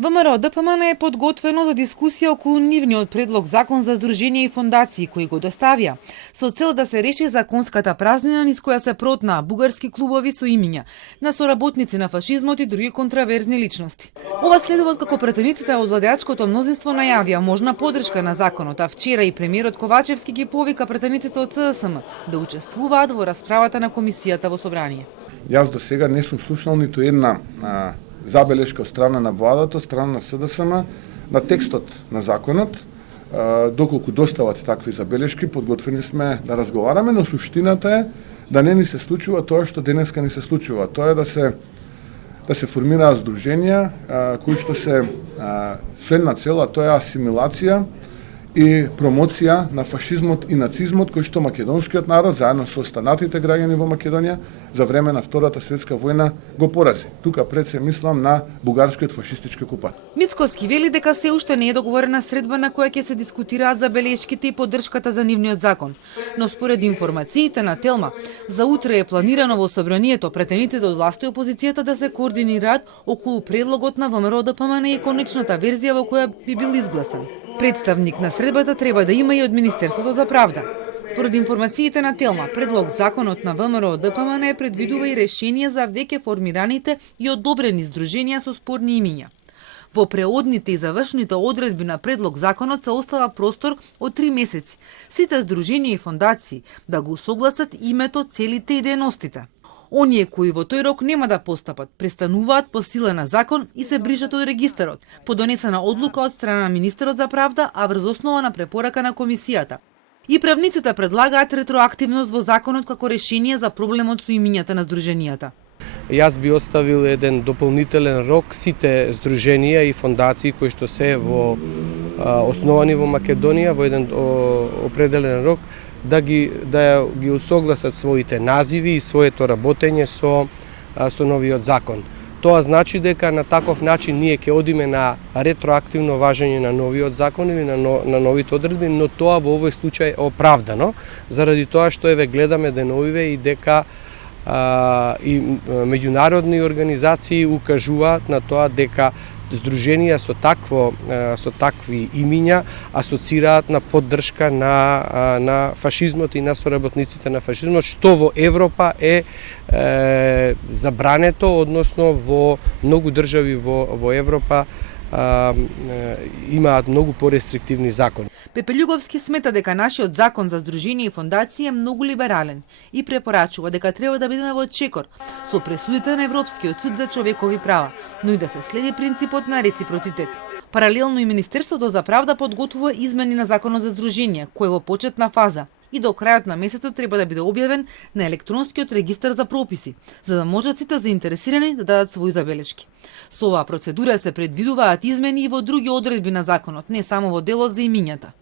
ВМРО ДПМН е подготвено за дискусија околу нивниот предлог закон за здруженија и фондации кои го доставија, со цел да се реши законската празнина низ која се протнаа бугарски клубови со имиња на соработници на фашизмот и други контраверзни личности. Ова следува како претениците од владеачкото мнозинство најавија можна поддршка на законот, а вчера и премиерот Ковачевски ги повика претениците од СДСМ да учествуваат во расправата на комисијата во собрание. Јас до сега не сум слушнал ниту една забелешка од страна на владата, од страна на СДСМ, на текстот на законот. Доколку достават такви забелешки, подготвени сме да разговараме, но суштината е да не ни се случува тоа што денеска ни се случува. Тоа е да се формираат здруженија кои што се со една цел, а тоа е асимилација и промоција на фашизмот и нацизмот кој што македонскиот народ заедно со останатите граѓани во Македонија за време на Втората светска војна го порази. Тука пред се мислам на бугарскиот фашистички окупат. Мицкоски вели дека се уште не е договорена средба на која ќе се дискутираат забелешките и поддршката за нивниот закон. Но според информациите на Телма, за утре е планирано во собранието претениците од власт и опозицијата да се координираат околу предлогот на ВМРО ДПМН и конечната верзија во која би бил изгласен. Представник на средбата треба да има и од Министерството за правда. Според информациите на Телма, предлог законот на ВМРО ДПМН предвидува и решение за веќе формираните и одобрени здруженија со спорни имиња. Во преодните и завршните одредби на предлог законот се остава простор од 3 месеци. Сите здруженија и фондации да го согласат името, целите и дејностите. Оние кои во тој рок нема да постапат, престануваат по сила на закон и се брижат од регистарот, по донесена одлука од страна на министерот за правда, а врз основа на препорака на комисијата. И правниците предлагаат ретроактивност во законот како решение за проблемот со имињата на здруженијата. Јас би оставил еден дополнителен рок сите здруженија и фондации кои што се основани во Македонија во еден определен рок да ги усогласат своите називи и своето работење со новиот закон. Тоа значи дека на таков начин ние ќе одиме на ретроактивно важење на новиот закон или на новите одредби, но тоа во овој случај е оправдано, заради тоа што гледаме деновиве и дека и меѓународни организации укажуваат на тоа дека здруженија со такви имиња асоцираат на поддршка на фашизмот и на соработниците на фашизмот, што во Европа е забрането, односно во многу држави во Европа имаат многу порестриктивни закони. Пепе Љуговски смета дека нашиот закон за здруженија и фондации е многу либерален и препорачува дека треба да бидеме во чекор со пресудите на Европскиот суд за човекови права, но и да се следи принципот на реципроцитет. Паралелно и Министерството за правда подготвува измени на законот за здруженија, кој е во почетна фаза и до крајот на месецот треба да биде објавен на електронскиот регистар за прописи, за да можат сите заинтересирани да дадат своји забелешки. Со оваа процедура се предвидуваат измени и во други одредби на законот, не само во делот за имињата.